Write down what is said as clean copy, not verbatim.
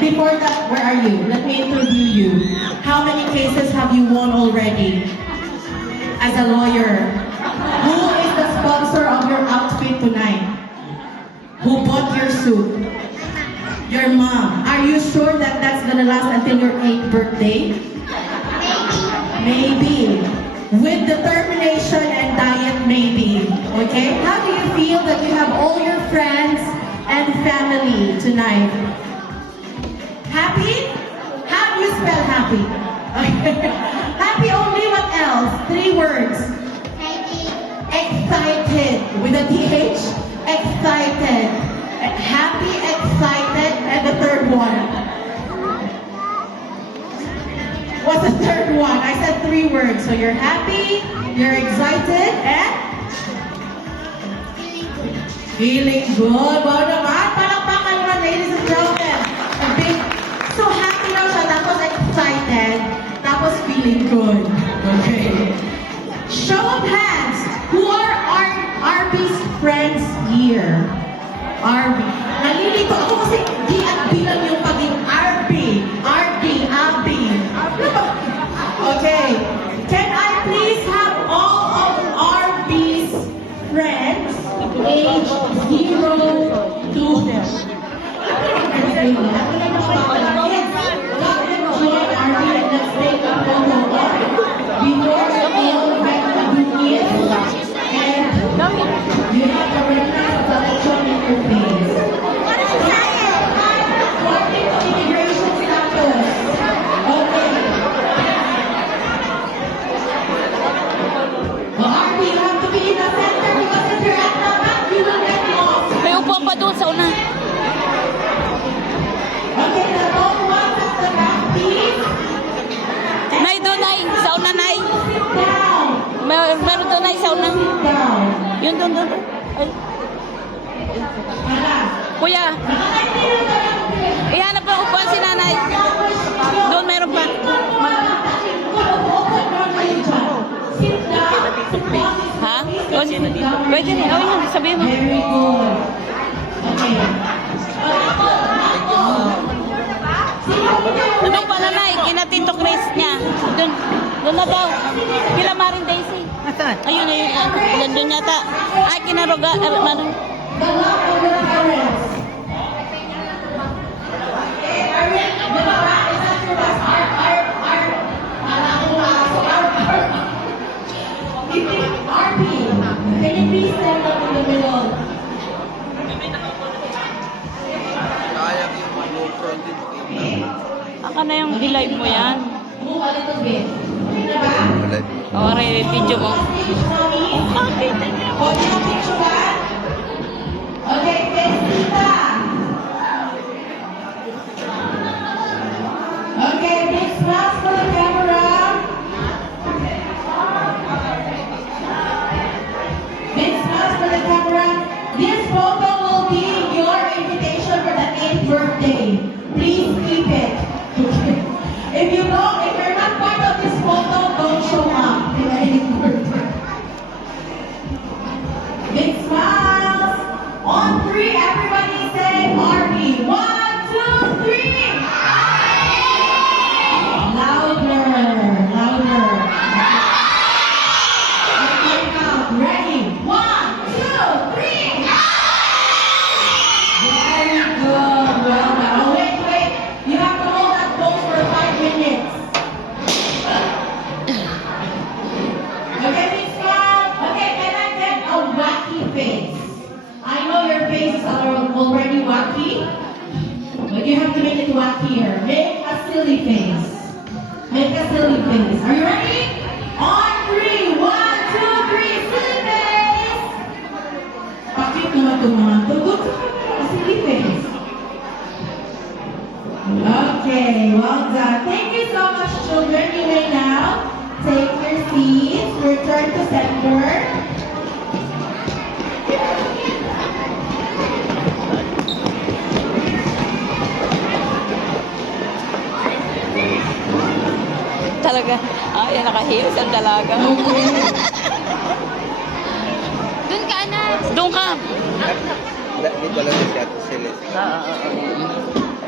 But before that, where are you? Let me interview you. How many cases have you won already as a lawyer? Who is the sponsor of your outfit tonight? Who bought your suit? Your mom. Are you sure that that's gonna last until your 8th birthday? Maybe. With determination and diet, maybe. Okay? How do you feel that you have all your friends and family tonight? Happy? How do you spell happy? Happy only, what else? 3 words. Excited. With a TH? Excited. Happy, excited, and the third one. What's the third one? I said 3 words. So you're happy, you're excited, and? Feeling good. Wow naman. Palakpakan naman, ladies and gentlemen. A big, so happy daw siya, tapos excited, tapos feeling good. Okay. Show of hands. Who are RB's friends here? RB. Nalilito ako kasi di at bilang yung paging RB. RB, RB. Okay. Can I please have all of RB's friends age 0 to... May upuan pa doon sa una. Okay, the whole one at the back, please. Nay, doon, Nay. Sa una, Nay. Sit down. Meron doon, Nay, sa una. Sit down. Yun, doon. Ay. Kuya, ihanap ng upuan si nanay. Doon meron pa. Ha? Pwede rin. Oh, yun. Sabihin mo. Very good. Okay. Doon pa na, Nay. Kinatinto Chris niya. Doon. Doon na daw. Kila Maring Daisy. Ayun. Doon yata. Ay, kinaroga. The love of the parents. RP, can you please stand up in the middle? Aka na yung i-live mo yan. Move a little bit. Okay na ba? O, video mo. Okay, picture ba? Okay, face Tita. Okay, big smiles for the camera. Big smiles for the camera. This photo will be your invitation for the 8th birthday. Please keep it. If you're not part of this photo, don't show up in the 8th birthday. Big smiles. On 3, everybody say RB. 1, 2, 3. Louder, louder. Okay, count. Ready? 1, 2, 3. Very good. Well done. Oh, wait. You have to hold that pose for 5 minutes. Okay, big smile. Okay, can I get a wacky face? I know your faces are already wacky, but you have to make it wackier. Make a silly face. Make a silly face. Are you ready? On 3, 1, 2, 3, silly face. Bakit naman ito mga tugot? Silly face. Okay, well done. Thank you so much, children. You may now take your seats. Return to center. Talaga. Ay, nakahilos ang dalaga. Doon ka, anak. Doon ka. Hindi pala si Ate Celeste. Oo.